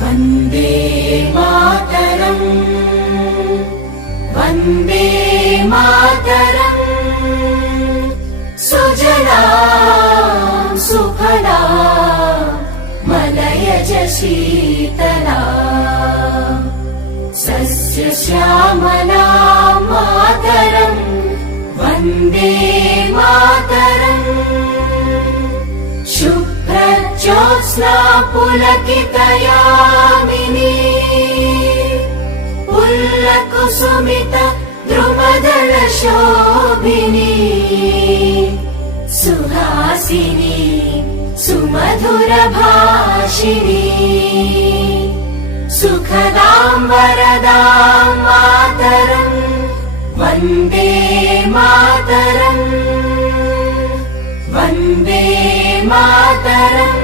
वन्दे मातरम् वन्दे मातरम् सुजलां सुफलां मलयज शीतलां सस्यश्यामलां मातरम् वन्दे मातरम् शुभ्रज्योत्स्ना पुलकितयामिनी पुल्लकुसुमित द्रुमदलशोभिनी सुहासिनी सुमधुरभाषिणी सुखदां वरदां मातरम् Vande Mataram Vande Mataram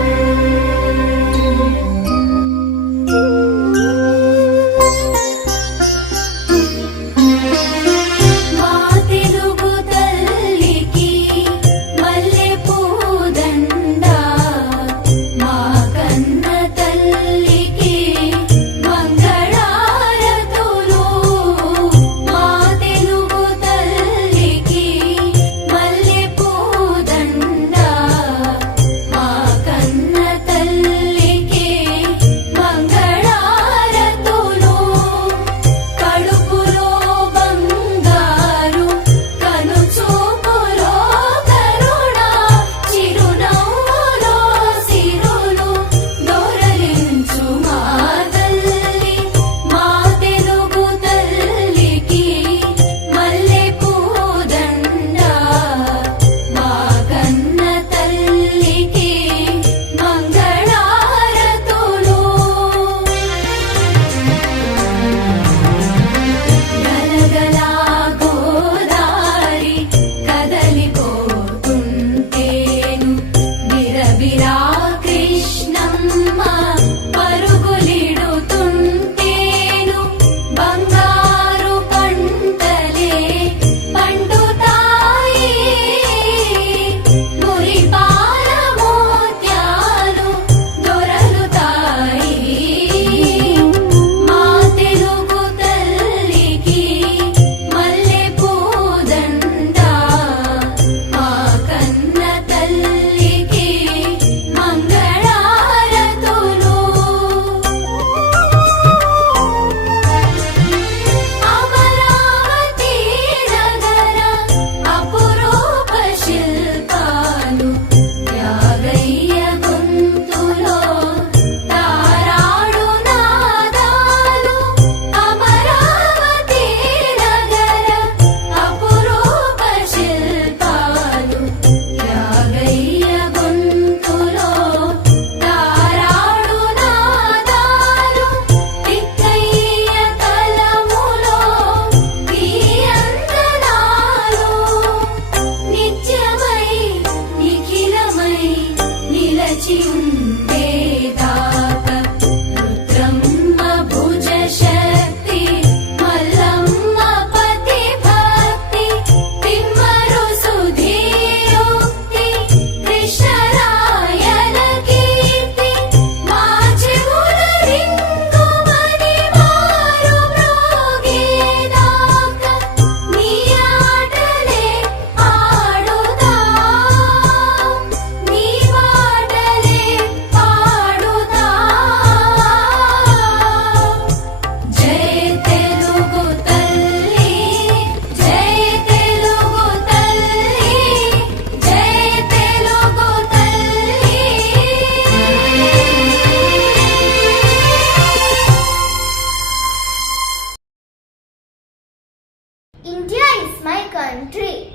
India is my country.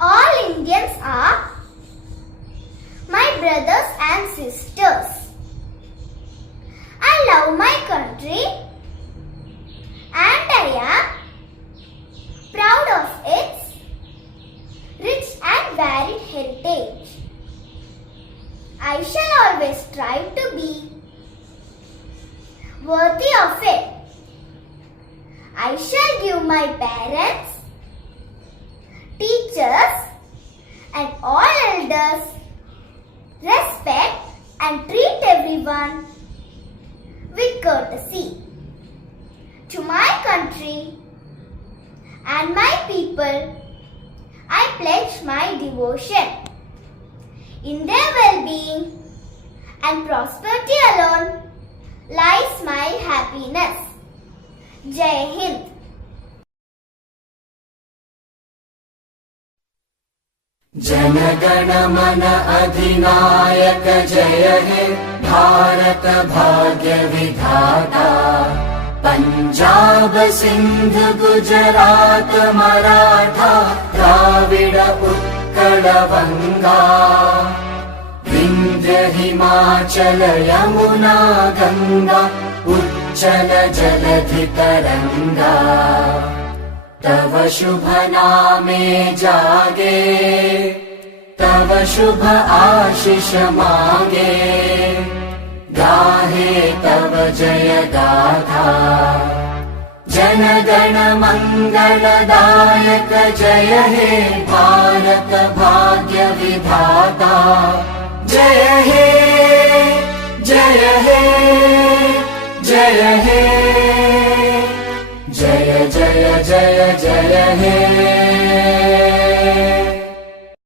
All Indians are my brothers and sisters. I love my country and I am proud of its rich and varied heritage. I shall always strive to be worthy of it. I shall give my parents, teachers and all elders respect and treat everyone with courtesy. To my country and my people, I pledge my devotion. In their well-being and prosperity alone lies my happiness. Jai Hind. जनगण मन अधिनायक जय हे भारत भाग्य विधाता पंजाब सिंध गुजरात मराठा द्राविड उत्कल बंगा विंध्य हिमाचल यमुना गंगा उच्चल जलधि तरंगा तव शुभ नामे जागे तव शुभ आशीष मांगे गाहे तव जय गाथा जन गण मंगलदायक जय हे भारत भाग्य विधाता जय हे जय हे जय हे जय जय जय जय हे